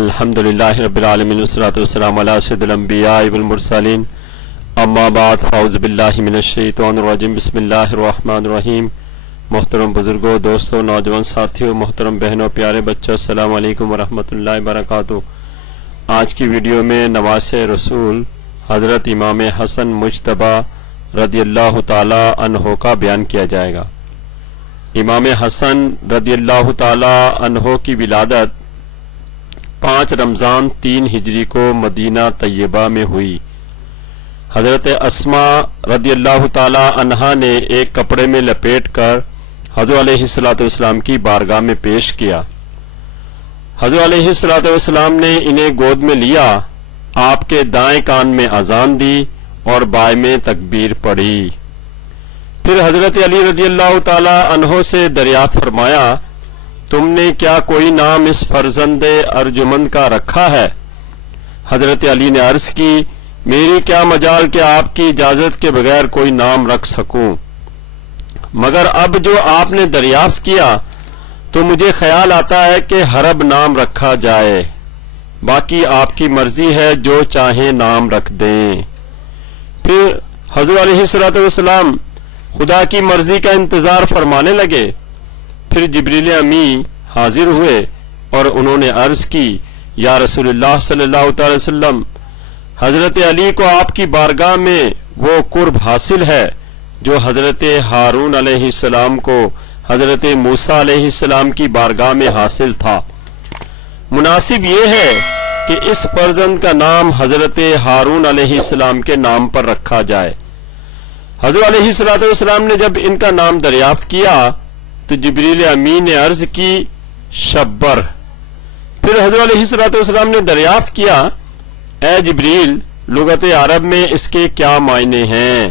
الحمدللہ رب العالمین والصلاۃ والسلام علی سید الانبیاء والمرسلین اما بعد اعوذ باللہ من الشیطان الرجیم بسم اللہ الرحمن الرحیم۔ محترم بزرگوں، دوستوں، نوجوان ساتھیوں، محترم بہنوں، پیارے بچوں، السلام علیکم ورحمۃ اللہ وبرکاتہ۔ آج کی ویڈیو میں نواسۂ رسول حضرت امام حسن مجتبیٰ رضی اللہ تعالی عنہ کا بیان کیا جائے گا۔ امام حسن رضی اللہ تعالی عنہ کی ولادت 5 رمضان 3 ہجری کو مدینہ طیبہ میں ہوئی۔ حضرت اسماء رضی اللہ تعالی عنہا نے ایک کپڑے میں لپیٹ کر حضور علیہ السلام کی بارگاہ میں پیش کیا۔ حضور علیہ السلام نے انہیں گود میں لیا، آپ کے دائیں کان میں اذان دی اور بائیں میں تکبیر پڑھی۔ پھر حضرت علی رضی اللہ تعالی عنہ سے دریافت فرمایا، تم نے کیا کوئی نام اس فرزند ارجمند کا رکھا ہے؟ حضرت علی نے عرض کی، میری کیا مجال کہ آپ کی اجازت کے بغیر کوئی نام رکھ سکوں، مگر اب جو آپ نے دریافت کیا تو مجھے خیال آتا ہے کہ حرب نام رکھا جائے، باقی آپ کی مرضی ہے، جو چاہیں نام رکھ دیں۔ پھر حضور علیہ السلام خدا کی مرضی کا انتظار فرمانے لگے۔ پھر جبریل امی حاضر ہوئے اور انہوں نے عرض کی، یا رسول اللہ صلی اللہ علیہ وسلم، حضرت علی کو آپ کی بارگاہ میں وہ قرب حاصل ہے جو حضرت ہارون علیہ السلام کو حضرت موسیٰ علیہ السلام کی بارگاہ میں حاصل تھا۔ مناسب یہ ہے کہ اس فرزند کا نام حضرت ہارون علیہ السلام کے نام پر رکھا جائے۔ حضرت علیہ السلام نے جب ان کا نام دریافت کیا تو جبریل امین نے عرض کی، شبر۔ پھر حضرت علیہ السلام نے دریافت کیا، اے جبریل، لغت عرب میں اس کے کیا معنی ہیں؟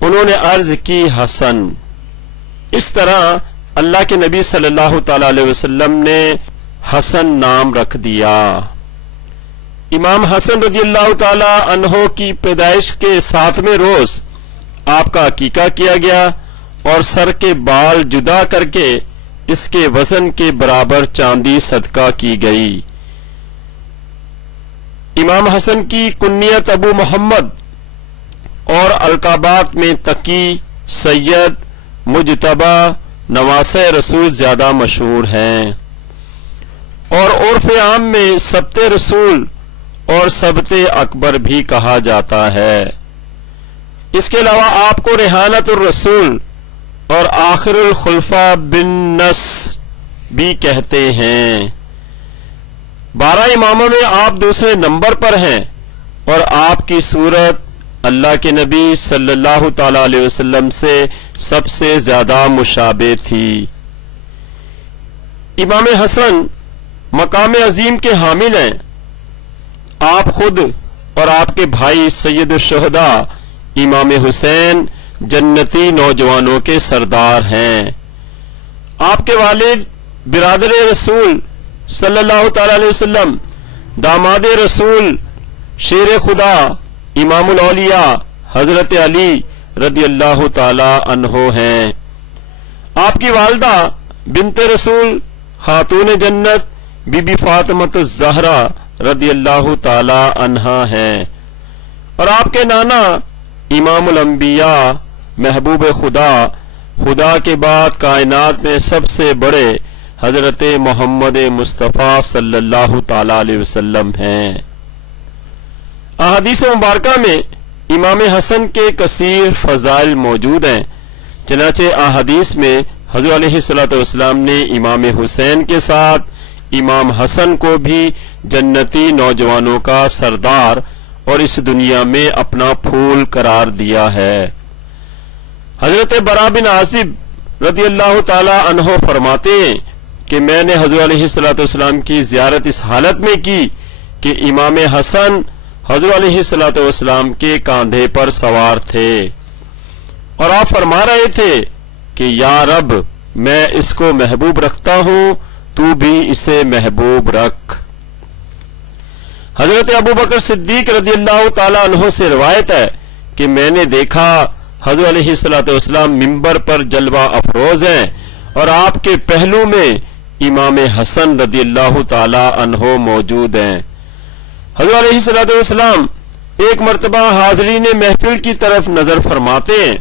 انہوں نے عرض کی، حسن۔ اس طرح اللہ کے نبی صلی اللہ تعالی علیہ وسلم نے حسن نام رکھ دیا۔ امام حسن رضی اللہ تعالی عنہ کی پیدائش کے 7ویں روز آپ کا عقیقہ کیا گیا اور سر کے بال جدا کر کے اس کے وزن کے برابر چاندی صدقہ کی گئی۔ امام حسن کی کنیت ابو محمد اور القابات میں تقی، سید، مجتبی، نواسۂ رسول زیادہ مشہور ہیں، اور عرف عام میں سبت رسول اور سبت اکبر بھی کہا جاتا ہے۔ اس کے علاوہ آپ کو ریحانت الرسول اور آخر الخلفاء بن نس بھی کہتے ہیں۔ 12 اماموں میں آپ دوسرے نمبر پر ہیں اور آپ کی صورت اللہ کے نبی صلی اللہ تعالی علیہ وسلم سے سب سے زیادہ مشابہ تھی۔ امام حسن مقام عظیم کے حامل ہیں۔ آپ خود اور آپ کے بھائی سید الشہداء امام حسین جنتی نوجوانوں کے سردار ہیں۔ آپ کے والد برادر رسول صلی اللہ تعالی علیہ وسلم، داماد رسول، شیر خدا، امام الاولیاء حضرت علی رضی اللہ تعالی عنہ ہیں۔ آپ کی والدہ بنت رسول خاتون جنت بی بی فاطمہ الزہرا رضی اللہ تعالی عنہا ہیں، اور آپ کے نانا امام الانبیاء، محبوب خدا، خدا کے بعد کائنات میں سب سے بڑے حضرت محمد مصطفیٰ صلی اللہ تعالی علیہ وسلم ہیں۔ احادیث مبارکہ میں امام حسن کے کثیر فضائل موجود ہیں، چنانچہ احادیث میں حضرت علیہ السلام نے امام حسین کے ساتھ امام حسن کو بھی جنتی نوجوانوں کا سردار اور اس دنیا میں اپنا پھول قرار دیا ہے۔ حضرت برا بن عازب رضی اللہ تعالی عنہ فرماتے ہیں کہ میں نے حضرت علیہ السلام کی زیارت اس حالت میں کی کہ امام حسن حضرت علیہ السلام کے کاندھے پر سوار تھے، اور آپ فرما رہے تھے کہ یا رب، میں اس کو محبوب رکھتا ہوں، تو بھی اسے محبوب رکھ۔ حضرت ابوبکر صدیق رضی اللہ تعالی عنہ سے روایت ہے کہ میں نے دیکھا حضرت علیہ السلام ممبر پر جلوہ افروز ہیں اور آپ کے پہلو میں امام حسن رضی اللہ تعالی عنہ موجود ہیں۔ حضرت علیہ الصلوۃ والسلام ایک مرتبہ حاضرین محفل کی طرف نظر فرماتے ہیں،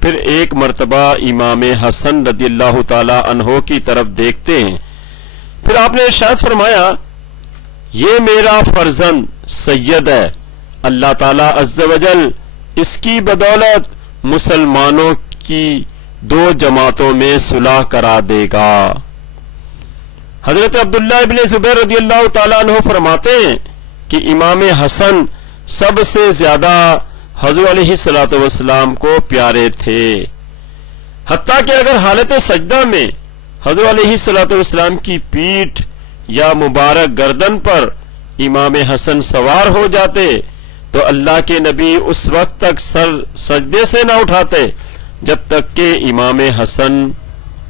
پھر ایک مرتبہ امام حسن رضی اللہ تعالی عنہ کی طرف دیکھتے ہیں، پھر آپ نے ارشاد فرمایا یہ میرا فرزند سید ہے، اللہ تعالی عز و جل اس کی بدولت مسلمانوں کی دو جماعتوں میں صلح کرا دے گا۔ حضرت عبداللہ ابن زبیر رضی اللہ تعالیٰ عنہ فرماتے ہیں کہ امام حسن سب سے زیادہ حضور علیہ الصلوۃ والسلام کو پیارے تھے، حتیٰ کہ اگر حالت سجدہ میں حضور علیہ الصلوۃ والسلام کی پیٹھ یا مبارک گردن پر امام حسن سوار ہو جاتے تو اللہ کے نبی اس وقت تک سر سجدے سے نہ اٹھاتے جب تک کہ امام حسن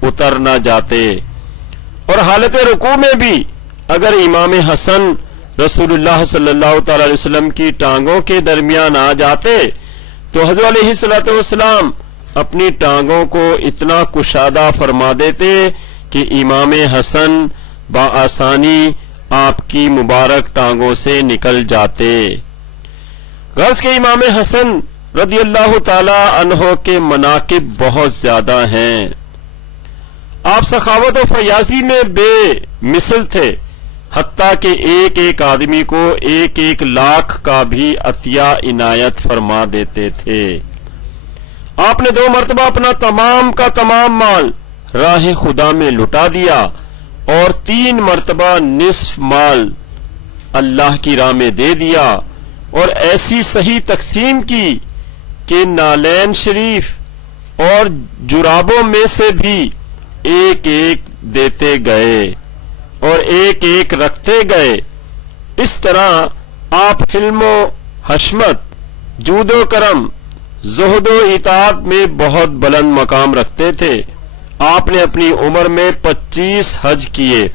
اتر نہ جاتے، اور حالت رکوع میں بھی اگر امام حسن رسول اللہ صلی اللہ تعالی علیہ وسلم کی ٹانگوں کے درمیان آ جاتے تو حضرت علیہ الصلوۃ والسلام اپنی ٹانگوں کو اتنا کشادہ فرما دیتے کہ امام حسن بآسانی آپ کی مبارک ٹانگوں سے نکل جاتے۔ غرض کہ امام حسن رضی اللہ تعالی عنہ کے مناقب بہت زیادہ ہیں، آپ سخاوت و فیاضی میں بے مثل تھے، حتیٰ کہ ایک ایک آدمی کو 1-1 لاکھ کا بھی عطیہ عنایت فرما دیتے تھے۔ آپ نے 2 مرتبہ اپنا تمام کا تمام مال راہ خدا میں لٹا دیا اور 3 مرتبہ نصف مال اللہ کی راہ میں دے دیا، اور ایسی صحیح تقسیم کی کہ نالین شریف اور جرابوں میں سے بھی 1-1 دیتے گئے اور 1-1 رکھتے گئے۔ اس طرح آپ حلم و حشمت، جود و کرم، زہد و اطاعت میں بہت بلند مقام رکھتے تھے۔ آپ نے اپنی عمر میں 25 حج کیے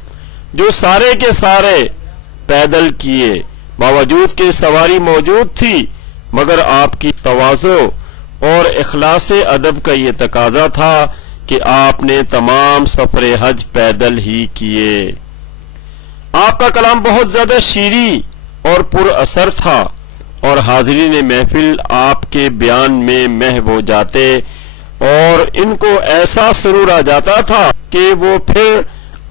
جو سارے کے سارے پیدل کیے، باوجود کہ سواری موجود تھی، مگر آپ کی تواضع اور اخلاص ادب کا یہ تقاضا تھا کہ آپ نے تمام سفر حج پیدل ہی کیے۔ آپ کا کلام بہت زیادہ شیریں اور پر اثر تھا، اور حاضرین محفل آپ کے بیان میں محو ہو جاتے اور ان کو ایسا سرور آ جاتا تھا کہ وہ پھر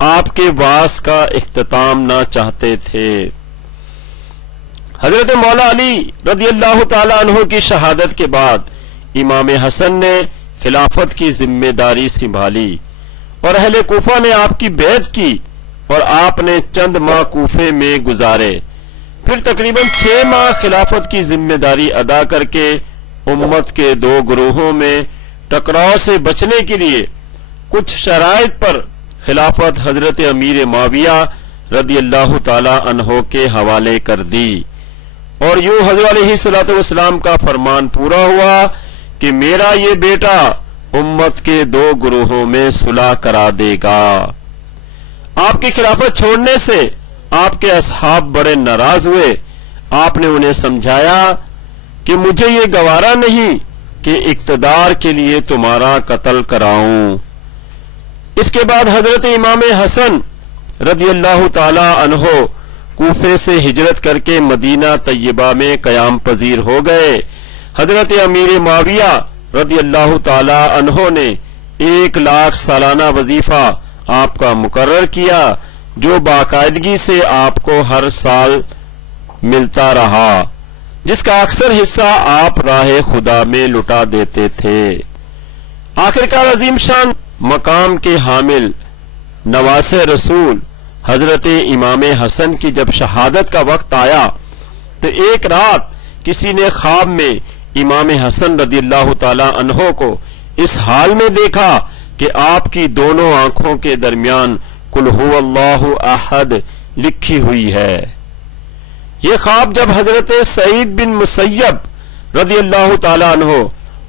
آپ کے وعظ کا اختتام نہ چاہتے تھے۔ حضرت مولا علی رضی اللہ تعالی عنہ کی شہادت کے بعد امام حسن نے خلافت کی ذمہ داری سنبھالی اور اہل کوفہ نے آپ کی بیعت کی، اور آپ نے چند ماہ کوفے میں گزارے، پھر تقریباً 6 ماہ خلافت کی ذمہ داری ادا کر کے امت کے 2 گروہوں میں ٹکراؤ سے بچنے کے لیے کچھ شرائط پر خلافت حضرت امیر معاویہ رضی اللہ تعالی عنہ کے حوالے کر دی، اور یوں حضرت علیہ الصلوۃ والسلام کا فرمان پورا ہوا کہ میرا یہ بیٹا امت کے 2 گروہوں میں صلح کرا دے گا۔ آپ کی خلافت چھوڑنے سے آپ کے اصحاب بڑے ناراض ہوئے۔ آپ نے انہیں سمجھایا کہ مجھے یہ گوارا نہیں کہ اقتدار کے لیے تمہارا قتل کراؤں۔ اس کے بعد حضرت امام حسن رضی اللہ تعالی عنہ کوفے سے ہجرت کر کے مدینہ طیبہ میں قیام پذیر ہو گئے۔ حضرت امیر معاویہ رضی اللہ تعالی عنہ نے 1 لاکھ سالانہ وظیفہ آپ کا مقرر کیا، جو باقاعدگی سے آپ کو ہر سال ملتا رہا، جس کا اکثر حصہ آپ راہ خدا میں لٹا دیتے تھے۔ آخرکار عظیم شان مقام کے حامل نواس رسول حضرت امام حسن کی جب شہادت کا وقت آیا تو ایک رات کسی نے خواب میں امام حسن رضی اللہ تعالی عنہ کو اس حال میں دیکھا کہ آپ کی دونوں آنکھوں کے درمیان قل هو اللہ احد لکھی ہوئی ہے۔ یہ خواب جب حضرت سعید بن مسیب رضی اللہ تعالی عنہ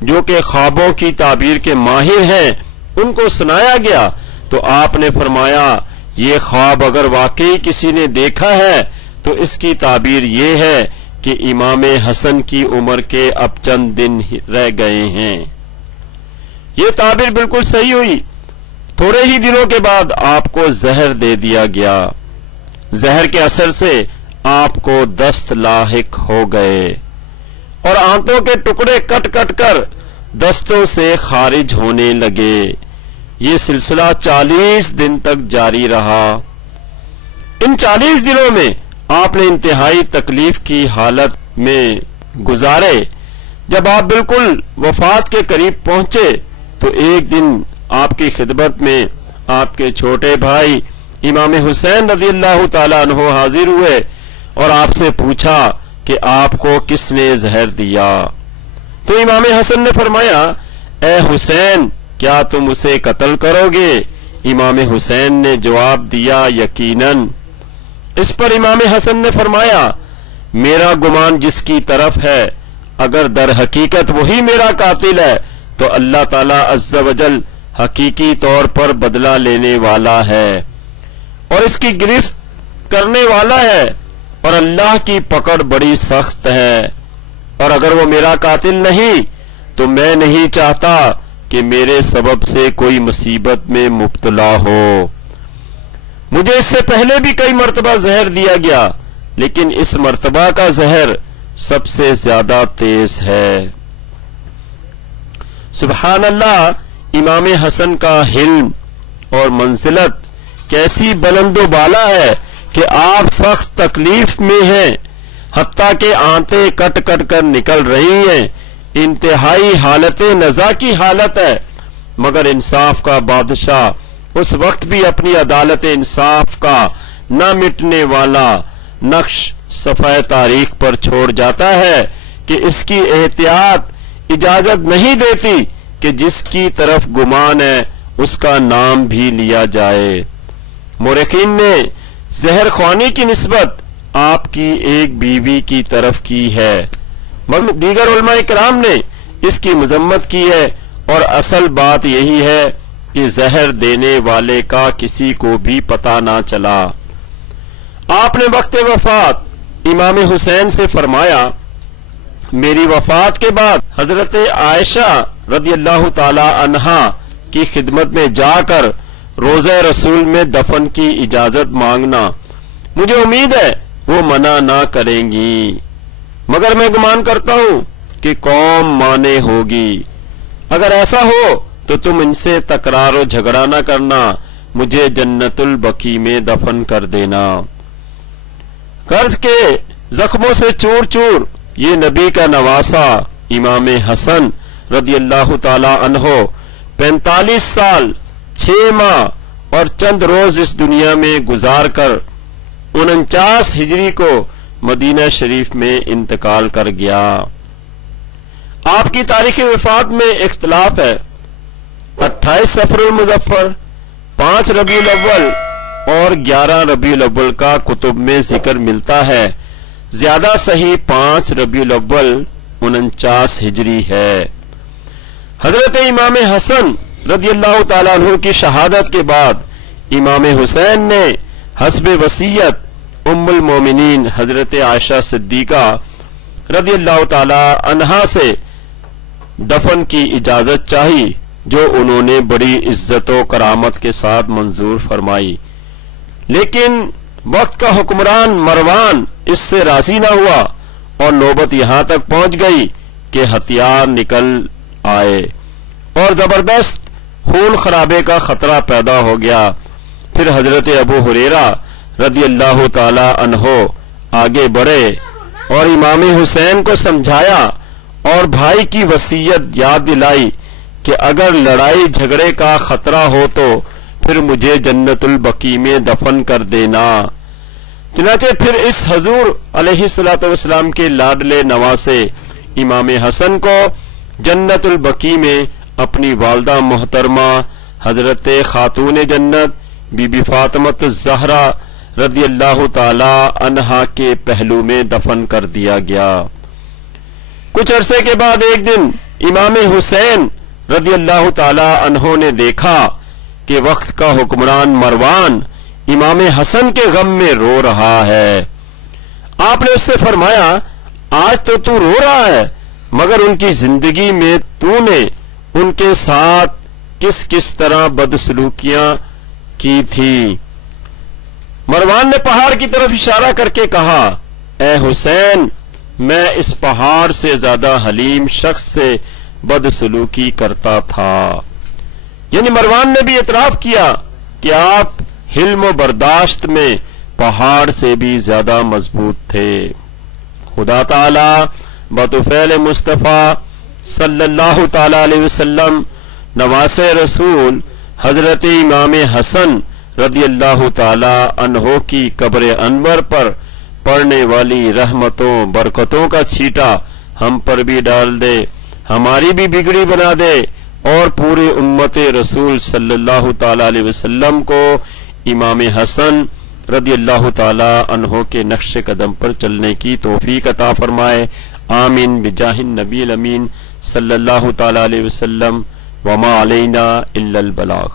جو کہ خوابوں کی تعبیر کے ماہر ہیں ان کو سنایا گیا تو آپ نے فرمایا یہ خواب اگر واقعی کسی نے دیکھا ہے تو اس کی تعبیر یہ ہے کہ امام حسن کی عمر کے اب چند دن رہ گئے ہیں۔ یہ تعبیر بالکل صحیح ہوئی۔ تھوڑے ہی دنوں کے بعد آپ کو زہر دے دیا گیا. زہر کے اثر سے آپ کو دست لاحق ہو گئے اور آنتوں کے ٹکڑے کٹ کٹ کر دستوں سے خارج ہونے لگے. یہ سلسلہ 40 دن تک جاری رہا. ان 40 دنوں میں آپ نے انتہائی تکلیف کی حالت میں گزارے. جب آپ بالکل وفات کے قریب پہنچے تو ایک دن آپ کی خدمت میں آپ کے چھوٹے بھائی امام حسین رضی اللہ تعالی عنہ حاضر ہوئے اور آپ سے پوچھا کہ آپ کو کس نے زہر دیا؟ تو امام حسن نے فرمایا اے حسین کیا تم اسے قتل کرو گے؟ امام حسین نے جواب دیا یقیناً. اس پر امام حسن نے فرمایا میرا گمان جس کی طرف ہے اگر در حقیقت وہی میرا قاتل ہے تو اللہ تعالی عز و جل حقیقی طور پر بدلہ لینے والا ہے اور اس کی گرفت کرنے والا ہے اور اللہ کی پکڑ بڑی سخت ہے. اور اگر وہ میرا قاتل نہیں تو میں نہیں چاہتا کہ میرے سبب سے کوئی مصیبت میں مبتلا ہو. مجھے اس سے پہلے بھی کئی مرتبہ زہر دیا گیا لیکن اس مرتبہ کا زہر سب سے زیادہ تیز ہے. سبحان اللہ. امام حسن کا حلم اور منزلت کیسی بلند و بالا ہے کہ آپ سخت تکلیف میں ہیں حتیٰ کہ آنتیں کٹ کٹ کر نکل رہی ہیں. انتہائی حالت نزا کی حالت ہے مگر انصاف کا بادشاہ اس وقت بھی اپنی عدالت انصاف کا نہ مٹنے والا نقش صفحہ تاریخ پر چھوڑ جاتا ہے کہ اس کی احتیاط اجازت نہیں دیتی کہ جس کی طرف گمان ہے اس کا نام بھی لیا جائے. مورخین نے زہر خوانی کی نسبت آپ کی ایک بیوی کی طرف کی ہے مگر دیگر علماء کرام نے اس کی مذمت کی ہے اور اصل بات یہی ہے کہ زہر دینے والے کا کسی کو بھی پتہ نہ چلا. آپ نے وقت وفات امام حسین سے فرمایا میری وفات کے بعد حضرت عائشہ رضی اللہ تعالی عنہا کی خدمت میں جا کر روضہ رسول میں دفن کی اجازت مانگنا. مجھے امید ہے وہ منع نہ کریں گی مگر میں گمان کرتا ہوں کہ قوم مانے ہوگی. اگر ایسا ہو تو تم ان سے تکرار و جھگڑا نہ کرنا، مجھے جنت البقیع میں دفن کر دینا. قرض کے زخموں سے چور چور یہ نبی کا نواسا امام حسن رضی اللہ تعالی عنہ 45 سال 6 ماہ اور چند روز اس دنیا میں گزار کر 49 ہجری کو مدینہ شریف میں انتقال کر گیا. آپ کی تاریخ وفات میں اختلاف ہے. 28 صفر المظفر، 5 ربیع الاول اور 11 ربیع الاول کا کتب میں ذکر ملتا ہے. زیادہ صحیح 5 ربیع الاول 49 ہجری ہے. حضرت امام حسن رضی اللہ تعالیٰ عنہ کی شہادت کے بعد امام حسین نے حسب وصیت ام المومنین حضرت عائشہ صدیقہ رضی اللہ تعالی عنہا سے دفن کی اجازت چاہی جو انہوں نے بڑی عزت و کرامت کے ساتھ منظور فرمائی. لیکن وقت کا حکمران مروان اس سے راضی نہ ہوا اور نوبت یہاں تک پہنچ گئی کہ ہتھیار نکل آئے اور زبردست خون خرابے کا خطرہ پیدا ہو گیا. پھر حضرت ابو ہریرہ رضی اللہ تعالی عنہ آگے بڑھے اور امام حسین کو سمجھایا اور بھائی کی وصیت یاد دلائی کہ اگر لڑائی جھگڑے کا خطرہ ہو تو پھر مجھے جنت البقیع میں دفن کر دینا. چنانچہ پھر اس حضور علیہ الصلوۃ والسلام کے لاڈلے نواسے امام حسن کو جنت البقیع میں اپنی والدہ محترمہ حضرت خاتون جنت بی بی فاطمہ الزہرا رضی اللہ تعالی عنہا کے پہلو میں دفن کر دیا گیا. کچھ عرصے کے بعد ایک دن امام حسین رضی اللہ تعالی عنہ نے دیکھا کہ وقت کا حکمران مروان امام حسن کے غم میں رو رہا ہے. آپ نے اس سے فرمایا آج تو رو رہا ہے مگر ان کی زندگی میں تو نے ان کے ساتھ کس کس طرح بدسلوکیاں کی تھی۔ مروان نے پہاڑ کی طرف اشارہ کر کے کہا، اے حسین، میں اس پہاڑ سے زیادہ حلیم شخص سے بدسلوکی کرتا تھا۔ یعنی مروان نے بھی اعتراف کیا کہ آپ حلم و برداشت میں پہاڑ سے بھی زیادہ مضبوط تھے۔ خدا تعالی بطفیل مصطفیٰ صلی اللہ تعالی علیہ وسلم نواس رسول حضرت امام حسن رضی اللہ تعالی عنہ کی قبر انور پر پڑنے والی رحمتوں برکتوں کا چھیٹا ہم پر بھی ڈال دے، ہماری بھی بگڑی بنا دے، اور پورے امت رسول صلی اللہ تعالی علیہ وسلم کو امام حسن رضی اللہ تعالی عنہ کے نقش قدم پر چلنے کی توفیق عطا فرمائے۔ آمین بجاہ النبی الامین صلی اللہ تعالی علیہ وسلم، وما علینا الا البلاغ۔